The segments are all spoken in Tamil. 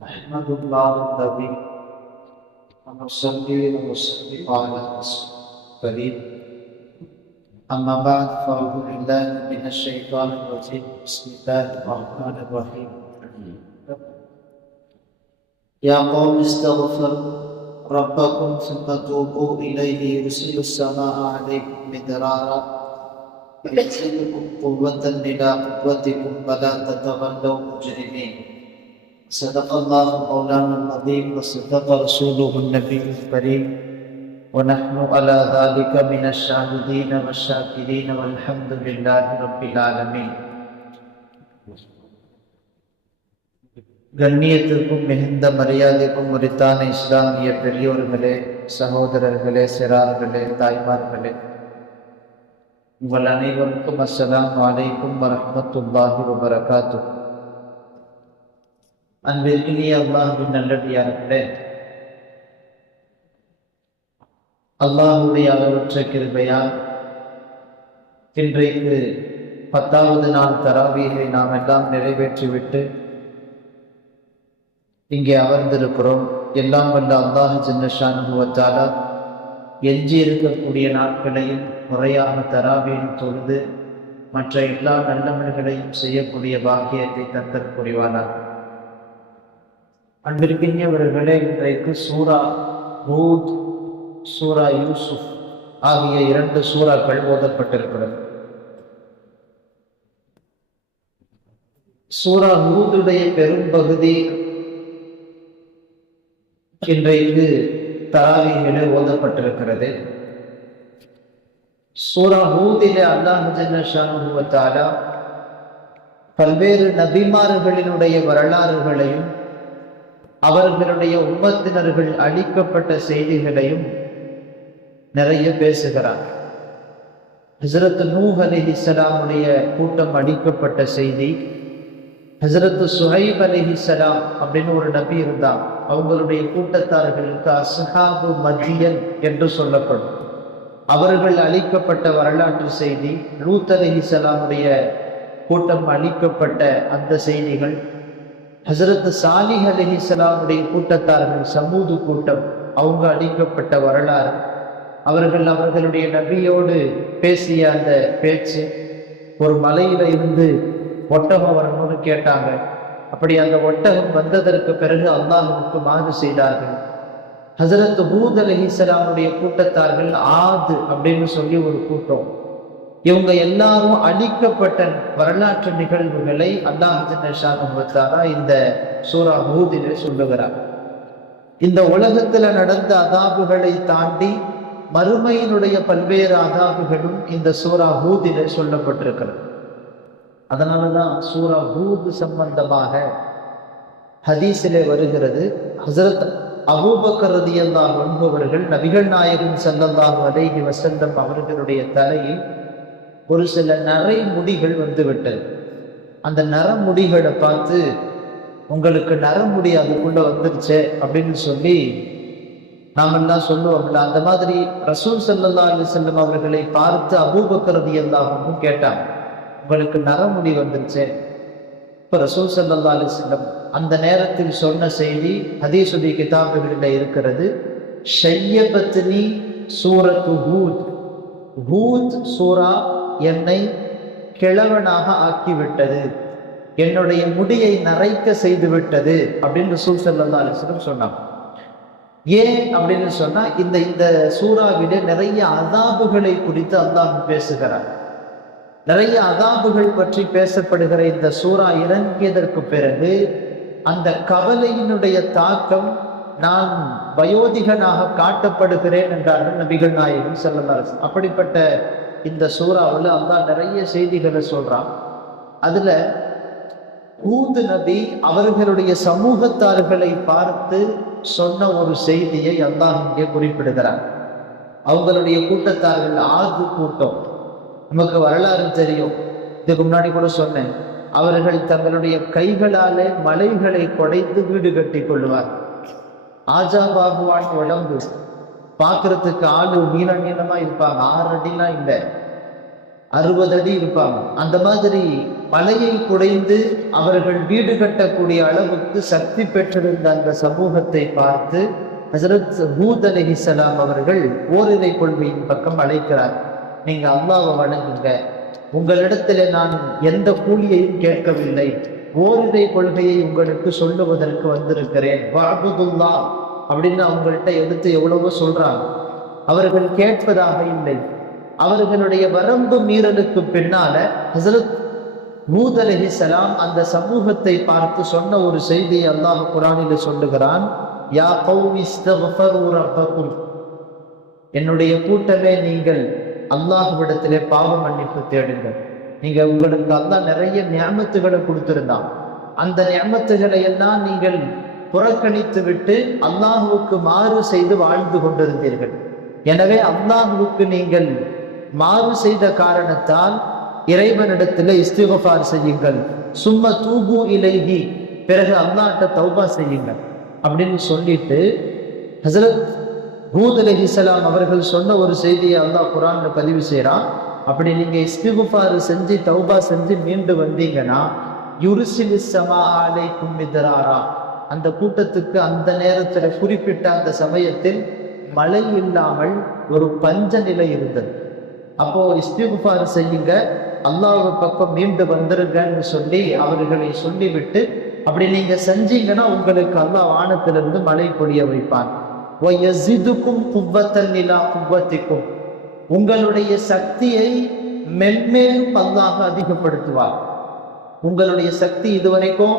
أحمد الله الذي ونصلي ونسلم على رسول الكريم أما بعد فأعوذ بالله من الشيطان الرجيم بسم الله الرحمن الرحيم يا قوم استغفروا ربكم ثم توبوا إليه يرسل السماء عليكم مدرارا ويزيدكم قوة إلى قوتكم ولا تتولوا مجرمين صدق الله مولانا العظيم وصدق رسوله النبي الكريم ونحن على ذلك من الشاهدين والشاكرين والحمد لله رب العالمين. கண்ணியத்திற்கும் மிகுந்த மரியாதைக்கும் உரித்தான இஸ்லாமிய பெரியோர்களே, சகோதரர்களே, சிறார்களே, தாய்மார்களே, உங்கள் அனைவருக்கும் அஸ்ஸலாமு அலைக்கும் வரஹ்மத்துல்லாஹி வபரகாத்துஹு. அன்பிற்கினிய அல்லாஹ்வின் நல்லடியார்களே, அல்லாஹ்வுடைய அளவற்ற கிருபையால் இன்றைக்கு 10வது நாள் தராவீகை நாம் எல்லாம் நிறைவேற்றிவிட்டு இங்கே அமர்ந்திருக்கிறோம். எல்லாம் வல்ல அல்லாஹ் ஜல்லஷானுஹு வ தஆலா எஞ்சி இருக்கக்கூடிய நாட்களையும் முறையாக தராவீஹ் தொழுது மற்ற எல்லா நல்லமல்களையும் செய்யக்கூடிய பாக்கியத்தை தந்தர் புரிவானார். அன்பிற்கினியவர்களே, இன்றைக்கு சூரா ஹூத், சூரா யூசுப் ஆகிய 2 சூறாக்கள் ஓதப்பட்டிருக்கிறது. சூரா ஹூதுடைய பெரும்பகுதி இன்றைக்கு தராவீஹிலே ஓதப்பட்டிருக்கிறது. சூரா ஹூதிலே அல்லாஹ் ஜல்லஷானுஹு வ தஆலா பல்வேறு நபிமார்களினுடைய வரலாறுகளையும் அவர்களுடைய உம்மத்தினர்கள் அளிக்கப்பட்ட செய்திகளையும் நிறைய பேசுகிறார். ஹஸரத் நூஹ் அலைஹிஸ்ஸலாமுடைய கூட்டம் அளிக்கப்பட்ட செய்தி, ஹஸரத் சுஹைப் அலைஹிஸ்ஸலாம் அப்படின்னு ஒரு நபி இருந்தார், அவங்களுடைய கூட்டத்தார்களுக்கு அஸ்ஹாபு மதியன் என்று சொல்லப்படும், அவர்கள் அளிக்கப்பட்ட வரலாற்று செய்தி, லூத் அலைஹிஸ்ஸலாமுடைய கூட்டம் அளிக்கப்பட்ட அந்த செய்திகள், ஹஸரத் சாலிஹ் அலைஹிஸ்ஸலாமுடைய கூட்டத்தார்கள் சமூது கூட்டம் அவங்க அளிக்கப்பட்ட வரலாறு, அவர்களுடைய நபியோடு பேசிய அந்த பேச்சு, ஒரு மலையில இருந்து ஒட்டகம் வரணும்னு கேட்டாங்க, அப்படி அந்த ஒட்டகம் வந்ததற்கு பிறகு அல்லாஹ்வுக்கு மாறு செய்தார்கள். ஹஸரத் ஹூத் அலைஹிஸ்ஸலாமுடைய கூட்டத்தார்கள் ஆது அப்படின்னு சொல்லி ஒரு கூட்டம், இவங்க எல்லாரும் அழிக்கப்பட்ட வரலாற்று நிகழ்வுகளை அல்லாஹ் ஜல்லஷானுஹு வ தஆலா இந்த சூரா ஹூதிலே சொல்லுகிறார். இந்த உலகத்துல நடந்த அதாபுகளை தாண்டி மறுமையினுடைய பல்வேறு அதாபுகளும் இந்த சூரா ஹூதிலே சொல்லப்பட்டிருக்கிறது. அதனாலதான் சூரா ஹூத் சம்பந்தமாக ஹதீஸிலே வருகிறது, ஹஸரத் அபூபக்கர் ரலியல்லாஹு அன்ஹு அவர்கள் நபிகள் நாயகம் ஸல்லல்லாஹு அலைஹி வஸல்லம் அவர்களுடைய தலையில் ஒரு சில நரை முடிகள் வந்துவிட்டது. அந்த நரமுடிகளை பார்த்து, உங்களுக்கு நரமுடி அதுக்குள்ள வந்துருச்சே அப்படின்னு சொல்லி நாம் எல்லாம் சொல்லுவோம்ல, அந்த மாதிரி ரசூல் ஸல்லல்லாஹு அலைஹி வஸல்லம் அவர்களை பார்த்து அபூபக்கர் ரலியல்லாஹு அன்ஹு கேட்டாங்க, உங்களுக்கு நரமுடி வந்துருச்சே. இப்ப ரசூல் ஸல்லல்லாஹு அலைஹி வஸல்லம் அந்த நேரத்தில் சொன்ன செய்தி ஹதீஸுடைய கிதாபுகளில் இருக்கிறது, ஷய்யபத்னி சூரத்து ஹூத், ஹூத் சூரா என்னை கிழவனாக ஆக்கிவிட்டது, என்னுடைய முடியை நரைக்க செய்து விட்டது அப்படின்னு ரசூல் ஸல்லல்லாஹு அலைஹி வஸல்லம் சொன்னாங்க. ஏன் அப்படின்னு சொன்னா, இந்த சூறாவிலே நிறைய அதாபுகளை குறித்து அல்லாஹ் பேசுகிறார். நிறைய அதாபுகள் பற்றி பேசப்படுகிற இந்த சூரா இறங்கியதற்கு பிறகு அந்த கவலையினுடைய தாக்கம், நான் வயோதிகனாக காட்டப்படுகிறேன் என்றார்கள் நபிகள் நாயகம் ஸல்லல்லாஹு அலைஹி வஸல்லம். அப்படிப்பட்ட இந்த சூறாவில் அல்லாஹ் நிறைய செய்திகளை சொல்றான். அதுல ஹூத் நபி அவர்களுடைய சமூகத்தார்களை பார்த்து சொன்ன ஒரு செய்தியை அல்லாஹ் இங்கே குறிப்பிடுகிறார். அவங்களுடைய கூட்டத்தார்கள் ஆது கூட்டம், நமக்கு வரலாறு தெரியும், இதுக்கு முன்னாடி கூட சொன்னேன், அவர்கள் தங்களுடைய கைகளாலே மலைகளை குடைந்து வீடு கட்டி கொள்வார். ஆஜாபாகுவான் உடம்பு பார்க்கறதுக்கு ஆளு நீளமா இருப்பாங்க, 6 அடிலாம் இல்லை, 60 அடி இருப்பாங்க. அந்த மாதிரி மலையை குடைந்து அவர்கள் வீடு கட்டக்கூடிய அளவுக்கு சக்தி பெற்றிருந்த அந்த சமூகத்தை பார்த்து ஹஸரத் ஹூத் அலைஹிஸ்ஸலாம் அவர்கள் ஓரிரை கொள்கையின் பக்கம் அழைக்கிறார். நீங்க அல்லாஹ்வை வணங்குங்க, உங்களிடத்துல நான் எந்த கூலியையும் கேட்கவில்லை, ஓரிரை கொள்கையை உங்களுக்கு சொல்லுவதற்கு வந்திருக்கிறேன், வஅபுதுல்லாஹ் அப்படின்னு அவங்கள்ட்ட எடுத்து எவ்வளவோ சொல்றாங்க. அவர்கள் கேட்பதாக இல்லை. அவர்களுடைய வரம்பு மீறலுக்கு பின்னால ஹஸரத் ஹூத் அலைஹிஸ்ஸலாம் அந்த சமூகத்தை பார்த்து சொன்ன ஒரு செய்தியை அல்லாஹ் குர்ஆனில் சொல்லுகிறான். யா கௌமி இஸ்தக்ஃபரு ரப்பக்கும், என்னுடைய கூட்டமே நீங்கள் அல்லாஹ்விடத்திலே பாவ மன்னிப்பு தேடுங்கள். நீங்க உங்களுக்கு அல்லாஹ் நிறைய நியமத்துகளை கொடுத்திருந்தான். அந்த நியமத்துகளை எல்லாம் நீங்கள் புறக்கணித்து விட்டு அல்லாஹுவுக்கு மாறு செய்து வாழ்ந்து கொண்டிருந்தீர்கள். எனவே அல்லாஹுவுக்கு நீங்கள் மாறு செய்த காரணத்தால் இறைவனிடத்துல இஸ்திக்ஃபார் செய்யுங்கள், சும்ம தூபு இலைஹி, பிறகு அல்லாஹ்ட்ட தௌபா செய்யுங்கள் அப்படின்னு சொல்லிட்டு ஹஸரத் ஹூத் அலைஹிஸ்ஸலாம் அவர்கள் சொன்ன ஒரு செய்தியை அல்லாஹ் குர்ஆன்ல பதிவு செய்கிறான். அப்படி நீங்க இஸ்திக்ஃபார் செஞ்சு தௌபா செஞ்சு மீண்டு வந்தீங்கன்னா யுர்சிலிஸ் ஸமா அலைக்கும் மித்ராரா, அந்த கூட்டத்துக்கு அந்த நேரத்துல குறிப்பிட்ட அந்த சமயத்தில் மழை இல்லாமல் ஒரு பஞ்ச நிலை இருந்தது. அப்போ இஸ்திக்ஃபார் செய்யுங்க, அல்லாஹ் பக்கம் மீண்டு வந்துருங்கன்னு சொல்லி அவர்களை சொல்லிவிட்டு அப்படி நீங்க செஞ்சீங்கன்னா உங்களுக்கு அல்லாஹ் வானத்திலிருந்து மழை பொழிய வைப்பான். வயஸிதுக்கும் குவ்வத்தன் இலா குவ்வத்திக்கும், உங்களுடைய சக்தியை மென்மேலும் அல்லாஹ் அதிகப்படுத்துவார். உங்களுடைய சக்தி இதுவரைக்கும்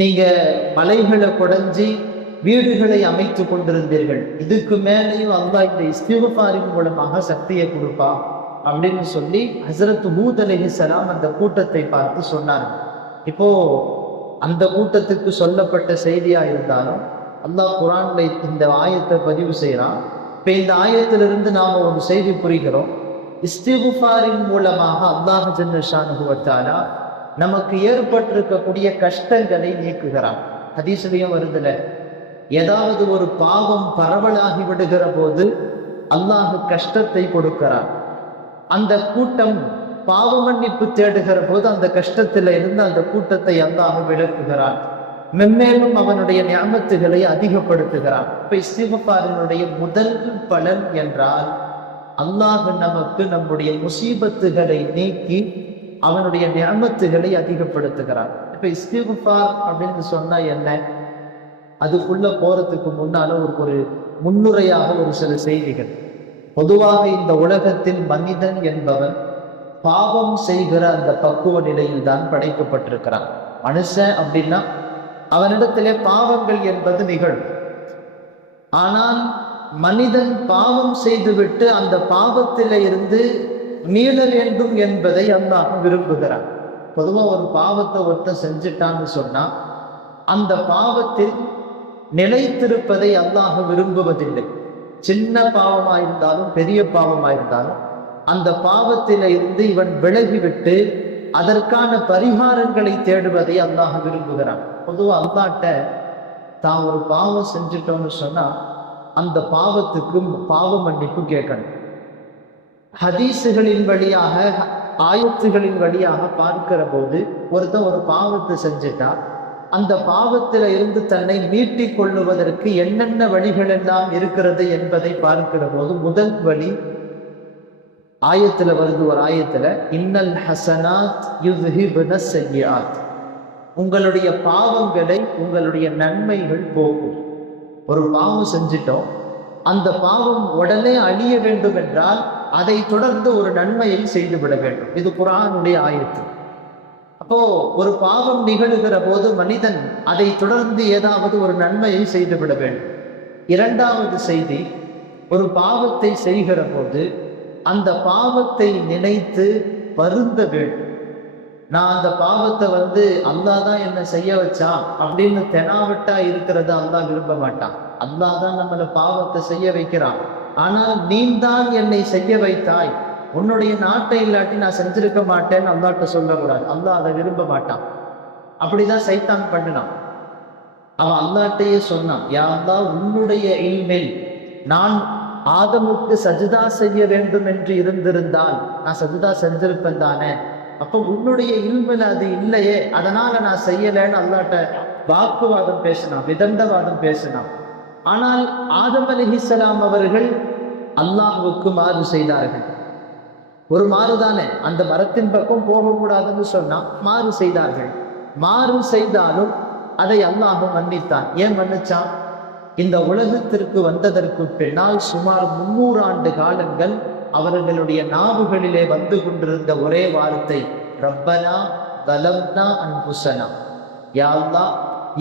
நீங்க மலைகளை குடைஞ்சி வீடுகளை அமைத்து கொண்டிருந்தீர்கள், இதுக்கு மேலேயும் அல்லாஹ் இந்த இஸ்திக்ஃபாரின் மூலமாக சக்தியை கொடுப்பா அப்படின்னு சொல்லி ஹஸரத் ஹூத் அலைஹிஸ்ஸலாம் அந்த கூட்டத்தை பார்த்து சொன்னார். இப்போ அந்த கூட்டத்துக்கு சொல்லப்பட்ட செய்தியா இருந்தாலும் அல்லாஹ் குர்ஆன்ல இந்த ஆயத்தை பதிவு செய்யறான். இப்ப இந்த ஆயத்திலிருந்து நாம ஒரு செய்தி புரிகிறோம். இஸ்திக்ஃபாரின் மூலமாக அல்லாஹ் ஜல்ல ஷானுஹு வ தஆலா நமக்கு ஏற்பட்டிருக்கக்கூடிய கஷ்டங்களை நீக்குகிறான். ஹதீஸ்லயும் வருதுல, ஏதாவது ஒரு பாவம் பரவலாகி விடுகிற போது அல்லாஹ் கஷ்டத்தை கொடுக்கிறான். அந்த கூட்டம் பாவ மன்னிப்பு தேடுகிற போது அந்த கஷ்டத்தில இருந்து அந்த கூட்டத்தை அல்லாஹ் விலக்குகிறான். மென்மேலும் அவனுடைய நியமத்துகளை அதிகப்படுத்துகிறான். இப்ப இஸ்திக்ஃபாரினுடைய முதல் பலன் என்றால் அல்லாஹ் நமக்கு நம்முடைய முசீபத்துகளை நீக்கி அவனுடைய நியமத்துகளை அதிகப்படுத்துகிறான். இப்ப இஸ்திக்ஃபார் அப்படின்னு சொன்னா என்ன, அதுக்குள்ள போறதுக்கு முன்னால ஒரு முன்னுரையாக ஒரு சில செய்திகள். பொதுவாக இந்த உலகத்தில் மனிதன் என்பவன் பாவம் செய்கிற அந்த பக்குவ நிலையில் தான் படைக்கப்பட்டிருக்கிறான். மனுஷன் அப்படின்னா அவனிடத்திலே பாவங்கள் என்பது நிகழும். ஆனால் மனிதன் பாவம் செய்துவிட்டு அந்த பாவத்தில இருந்து மீள வேண்டும் என்பதை அல்லாஹ் விரும்புகிறான். பொதுவாக ஒரு பாவத்தை ஒருத்தன் செஞ்சிட்டான்னு சொன்னா அந்த பாவத்தில் நிலைத்திருப்பதை அல்லாஹ் விரும்புவதில்லை. சின்ன பாவமாயிருந்தாலும் பெரிய பாவமாயிருந்தாலும் அந்த பாவத்தில இருந்து இவன் விலகிவிட்டு அதற்கான பரிகாரங்களை தேடுவதை அல்லாஹ் விரும்புகிறான். பொதுவாக அல்லாஹ்ட்ட தான் ஒரு பாவம் செஞ்சிட்டோம்னு சொன்னா அந்த பாவத்துக்கு பாவ மன்னிப்பு கேட்கணும். ஹதீஸுகளின் வழியாக ஆயத்துகளின் வழியாக பார்க்கிற போது ஒருத்தன் ஒரு பாவத்தை செஞ்சிட்டா அந்த பாவத்தில இருந்து தன்னை மீட்டிக் கொள்ளுவதற்கு என்னென்ன வழிகள் எல்லாம் இருக்கிறது என்பதை பார்க்கிற போது முதல் வழி ஆயத்துல வருது. ஒரு ஆயத்துல இன்னல் ஹசனாத் யுஸ்ஹிபுன ஸய்யிஆத், உங்களுடைய பாவங்களை உங்களுடைய நன்மைகள் போகும். ஒரு பாவம் செஞ்சிட்டோம், அந்த பாவம் உடனே அழிய வேண்டும் என்றால் அதை தொடர்ந்து ஒரு நன்மையை செய்துவிட வேண்டும். இது குர்ஆனுடைய ஆயத்து. அப்போ ஒரு பாவம் நிகழுகிற போது மனிதன் அதை தொடர்ந்து ஏதாவது ஒரு நன்மையை செய்துவிட வேண்டும். இரண்டாவது செய்தி, ஒரு பாவத்தை செய்கிற போது அந்த பாவத்தை நினைத்து வருந்த வேண்டும். நான் அந்த பாவத்தை அல்லாஹ் தான் என்ன செய்ய வச்சான் அப்படின்னு தெனாவட்டா இருக்கிறத அல்லாஹ் விரும்ப மாட்டான். அல்லாஹ் தான் நம்மளை பாவத்தை செய்ய வைக்கிறான். ஆனால் நீ தான் என்னை செய்ய வைத்தாய், உன்னுடைய நாட்டை இல்லாட்டி நான் செஞ்சிருக்க மாட்டேன்னு அல்லாஹ்ட்ட சொல்லக்கூடாது. அல்லாஹ் அதை விரும்ப மாட்டான். அப்படிதான் சைத்தான் பண்ணினான். அவன் அல்லாஹ்ட்டையே சொன்னான், யா அல்லாஹ், உன்னுடைய இல்மில் நான் ஆதமுக்கு சஜிதா செய்ய வேண்டும் என்று இருந்திருந்தால் நான் சஜிதா செஞ்சிருப்பேன் தானே, அப்போ உன்னுடைய இல்மில் அது இல்லையே, அதனால நான் செய்யலைன்னு அல்லாட்ட வாக்குவாதம் பேசினான், விதண்டவாதம் பேசினான். ஆனால் ஆதம் அலைஹிஸ்ஸலாம் அவர்கள் அல்லாஹ்வுக்கு மாறு செய்தார்கள். ஒரு மாறுதானே, அந்த மரத்தின் பக்கம் போகக்கூடாதுன்னு சொன்னா மாறு செய்தார்கள். மாறு செய்தாலும் அதை அல்லாஹ் மன்னித்தான். ஏன் மன்னிச்சான்? இந்த உலகத்திற்கு வந்ததற்கு பின்னால் சுமார் 300 ஆண்டு காலங்கள் அவர்களுடைய நாவுகளிலே வந்து கொண்டிருந்த ஒரே வார்த்தை ரப்பனா தலம்னா அன்புசனா, யா அல்லாஹ்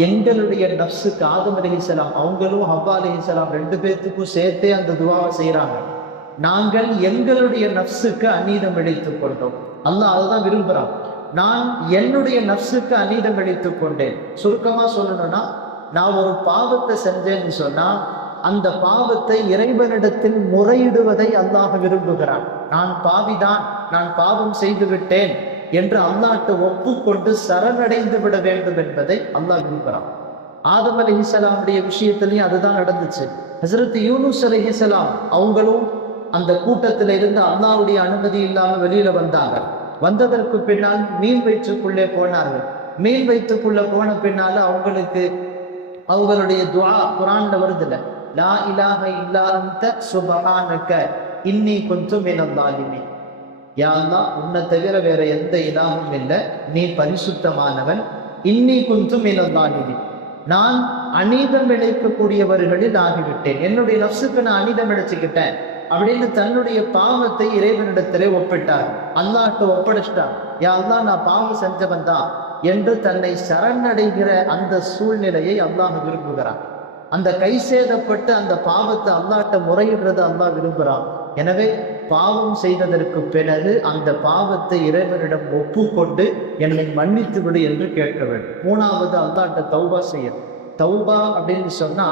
எங்களுடைய நஃப்ஸுக்கு, ஆதம் அலைஹிஸ்ஸலாம் அவங்களும் ஹவ்வா அலைஹிஸ்ஸலாம் 2 பேர்த்துக்கும் சேர்த்தே அந்த துவாவை செய்யறாங்க, நாங்கள் எங்களுடைய நஃப்ஸுக்கு அநீதம் இழைத்துக் கொண்டோம். அல்லாஹ் அதுதான் விரும்புறான். நான் என்னுடைய நஃப்ஸுக்கு அநீதம் இழைத்துக் கொண்டேன். சுருக்கமா சொல்லணும்னா, நான் ஒரு பாவத்தை செஞ்சேன்னு சொன்னா அந்த பாவத்தை இறைவனிடத்தில் முறையிடுவதை அல்லாஹ் விரும்புகிறான். நான் பாவிதான், நான் பாவம் செய்து விட்டேன் என்று அல்லாஹ்ட்ட ஒப்புக்கொண்டு சரணடைந்து விட வேண்டும் என்பதை அல்லாஹ் விரும்புகிறான். ஆதம் அலைஹிஸ்ஸலாமுடைய விஷயத்திலையும் அதுதான் நடந்துச்சு. ஹஸரத் யூனுஸ் அலைஹிஸ்ஸலாம் அவங்களும் அந்த கூட்டத்தில இருந்து அல்லாஹ்வுடைய அனுமதி இல்லாம வெளியில வந்தாங்க. வந்ததற்கு பின்னால் மீன் வயிற்றுக்குள்ளே போனார்கள். மீன் வயிற்றுக்குள்ள போன பின்னால அவங்களுக்கு அவங்களுடைய துஆ குர்ஆன்ல வருதுல, லா இலாஹ இல்லா அன்த சுப்ஹானக இன்னி குன்து மினல் ஸாலிமீன். யா அல்லாஹ் உன்னை தவிர வேற எந்த இலாஹும் இல்லை, நீ பரிசுத்தமானவன். இன்னி குன்து மினல் ஸாலிமீன், நான் அநீதம் இழைக்கக்கூடியவர்களில் ஆகிவிட்டேன், என்னுடைய நஃப்ஸுக்கு நான் அநீதம் இழைச்சுக்கிட்டேன் அப்படின்னு தன்னுடைய பாவத்தை இறைவனிடத்திலே ஒப்பிட்டார். அல்லாஹ்ட்ட ஒப்படைச்சிட்டார். யா அல்லாஹ் நான் பாவம் செஞ்சவன் தான் என்று தன்னை சரணடைகிற அந்த சூழ்நிலையை அல்லாஹ் விரும்புகிறான். அந்த கை சேதப்பட்டு அந்த பாவத்தை அல்லாஹ்ட்ட முறையிடுறது அல்லாஹ் விரும்புகிறான். எனவே பாவம் செய்ததற்கு பிறகு அந்த பாவத்தை இறைவனிடம் ஒப்புக்கொண்டு என்னை மன்னித்து விடு என்று கேட்க வேண்டும். 3வது அல்லாஹ்ட்ட தௌபா செய்யணும். தௌபா அப்படின்னு சொன்னா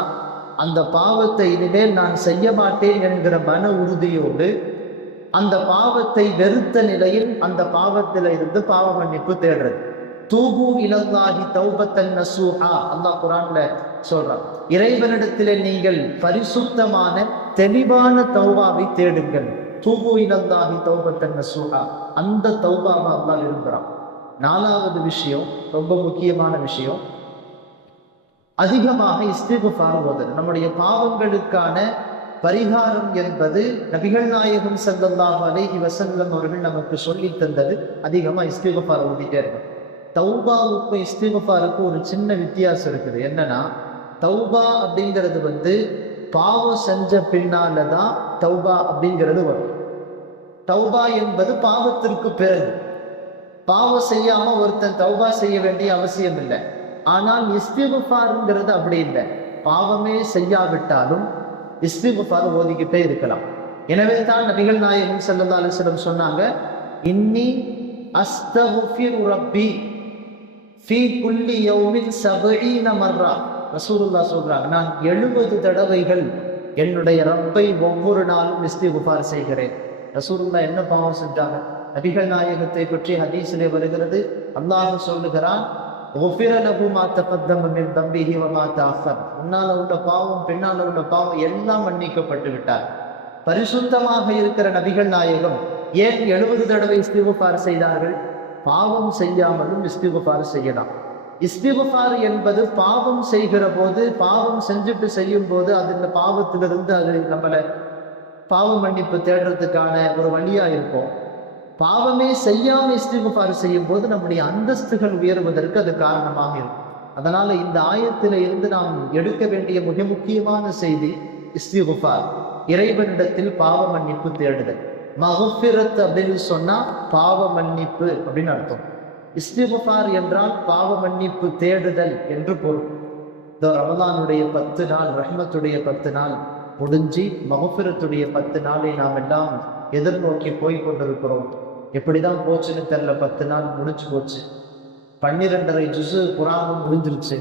அந்த பாவத்தை இனிமேல் நான் செய்ய மாட்டேன் என்கிற மன உறுதியோடு அந்த பாவத்தை வெறுத்த நிலையில் அந்த பாவத்தில இருந்து பாவ மன்னிப்பு தேடுறது. தூபு இலல்லாஹி தௌபத்தன் நசூஹா, அல்லாஹ் குர்ஆன்ல சொல்றான். இறைவனிடத்திலே நீங்கள் பரிசுத்தமான தெளிவான தௌபாவை தேடுங்கள். தூபு இலல்லாஹி தௌபத்தன் நசூஹா, அந்த தௌபாவை அல்லாஹ் விரும்புறான். 4வது விஷயம், ரொம்ப முக்கியமான விஷயம், அதிகமாக இஸ்திக்ஃபார் ஓதுறது. நம்முடைய பாவங்களுக்கான பரிகாரம் என்பது நபிகள் நாயகம் ஸல்லல்லாஹு அலைஹி வஸல்லம் அவர்கள் நமக்கு சொல்லி தந்தது. அதிகமா இஸ்திக்ஃபார் ஓதிட்டே இருக்கும். தௌபாவுக்கும் இஸ்திக்ஃபாருக்கும் ஒரு சின்ன வித்தியாசம் இருக்குது. என்னன்னா, தௌபா அப்படிங்கிறது பாவம் செஞ்ச பின்னாலதான் தௌபா அப்படிங்கிறது வரும். தௌபா என்பது பாவத்திற்கு பிறகு. பாவம் செய்யாம ஒருத்தன் தௌபா செய்ய வேண்டிய அவசியம் இல்லை. ஆனால் இஸ்திக்ஃபார்ங்கிறது அப்படி இல்லை. பாவமே செய்யாவிட்டாலும் இஸ்திக்ஃபார் ஓதிக்கிட்டே இருக்கலாம். எனவே தான் நபிகள் நாயகம் ஸல்லல்லாஹு அலைஹி வஸல்லம் சொன்னாங்க, இன்னி அஸ்தக்ஃபிரு ரப்பி ஃபீ குல்லி யௌமின் 70 மர்ரா. ரசூலுல்லாஹ் சொல்றாங்க, நான் 70 தடவைகள் என்னுடைய ரப்பை ஒவ்வொரு நாளும் இஸ்திக்ஃபார் செய்கிறேன். ரசூலுல்லாஹ் என்ன பாவம் செஞ்சாங்க? நபிகள் நாயகத்தை பற்றி ஹதீஸிலே வருகிறது, அல்லாஹ் சொல்லுகிறான், முன்னால உள்ள பாவம் பின்னால உள்ள பாவம் எல்லாம் மன்னிக்கப்பட்டு விட்டார். பரிசுத்தமாக இருக்கிற நபிகள் நாயகம் ஏன் 70 தடவை இஸ்திக்ஃபார் செய்தார்கள்? பாவம் செய்யாமலும் இஸ்திக்ஃபார் செய்யலாம். இஸ்திக்ஃபார் என்பது பாவம் செய்கிற போது, பாவம் செஞ்சுட்டு செய்யும் போது அந்த பாவத்திலிருந்து அது நம்மளை பாவ மன்னிப்பு தேடுறதுக்கான ஒரு வழியா இருக்கும். பாவமே செய்யாம இஸ்திக்ஃபார் செய்யும் போது நம்முடைய அந்தஸ்துகள் உயர்வதற்கு அது காரணமாக இருக்கும். அதனால இந்த ஆயத்தில இருந்து நாம் எடுக்க வேண்டிய மிக முக்கியமான செய்தி இஸ்திக்ஃபார், இறைவனிடத்தில் பாவ மன்னிப்பு தேடுதல். மஃபிரத் அப்படின்னு சொன்னா பாவ மன்னிப்பு அப்படின்னு அர்த்தம். இஸ்திக்ஃபார் என்றால் பாவ மன்னிப்பு தேடுதல் என்று பொருள். இந்த ரமலானுடைய 10 நாள், ரஹ்மத்துடைய 10 நாள் முடிஞ்சு மஃபிரத்துடைய 10 நாளை நாம் எல்லாம் எதிர்நோக்கி போய் கொண்டிருக்கிறோம். எப்படிதான் போச்சுன்னு தெரியல. 10 நாள் முடிச்சு போச்சு. 12.5 ஜுஸு குர்ஆனும் முடிஞ்சிருச்சு.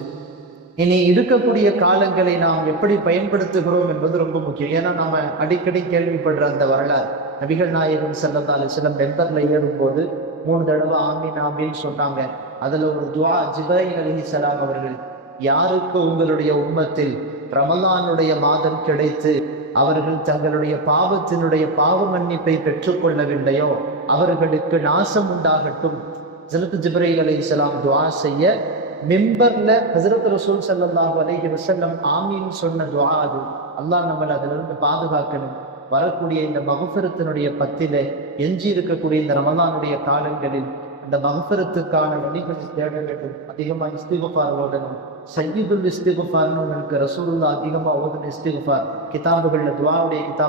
இனி இருக்கக்கூடிய காலங்களை நாம் எப்படி பயன்படுத்துகிறோம் என்பது ரொம்ப முக்கியம். ஏன்னா நாம அடிக்கடி கேள்விப்படுற அந்த வரலாறு, நபிகள் நாயகம் ஸல்லல்லாஹு அலைஹி வஸல்லம் மெம்பர்ல ஏறும்போது 3 தடவை ஆமீன் ஆமீன் சொன்னாங்க. அதுல ஒரு துஆ, ஜிப்ரீல் அலைஹிஸ்ஸலாம் அவர்கள், யாருக்கு உங்களுடைய உம்மத்தில் ரமலானுடைய மாதம் கிடைத்து அவர்கள் தங்களுடைய பாவத்தினுடைய பாவ மன்னிப்பை பெற்றுக்கொள்ளவில்லையோ அவர்களுக்கு நாசம் உண்டாகட்டும். ஹஸரத் ஜிப்ரீல் அலைஹிஸ்ஸலாம் துஆ செய்ய மிம்பர்ல ஹஸரத் ரசூல் ஸல்லல்லாஹு அலைஹி வஸல்லம் ஆமீன் சொன்ன துஆ அது. அல்லாஹ் நம்மளை அதிலிருந்து பாதுகாக்கணும். வரக்கூடிய இந்த மக்ஃபிரத்தினுடைய பத்திலே எஞ்சி இருக்கக்கூடிய இந்த ரமலானுடைய காலங்களில் அந்த மக்ஃபிரத்துக்கான வழிகளை தேட வேண்டும். அதிகமாக இஸ்திக்ஃபார் ஓதணும். சய்யிதுல் இஸ்திக்ஃபார்னு உங்களுக்கு ரசூலுல்லாஹ் அதிகமாக ஓதுன இஸ்திக்ஃபார் கிதாபுகளில் துஆவுடைய கிதாப்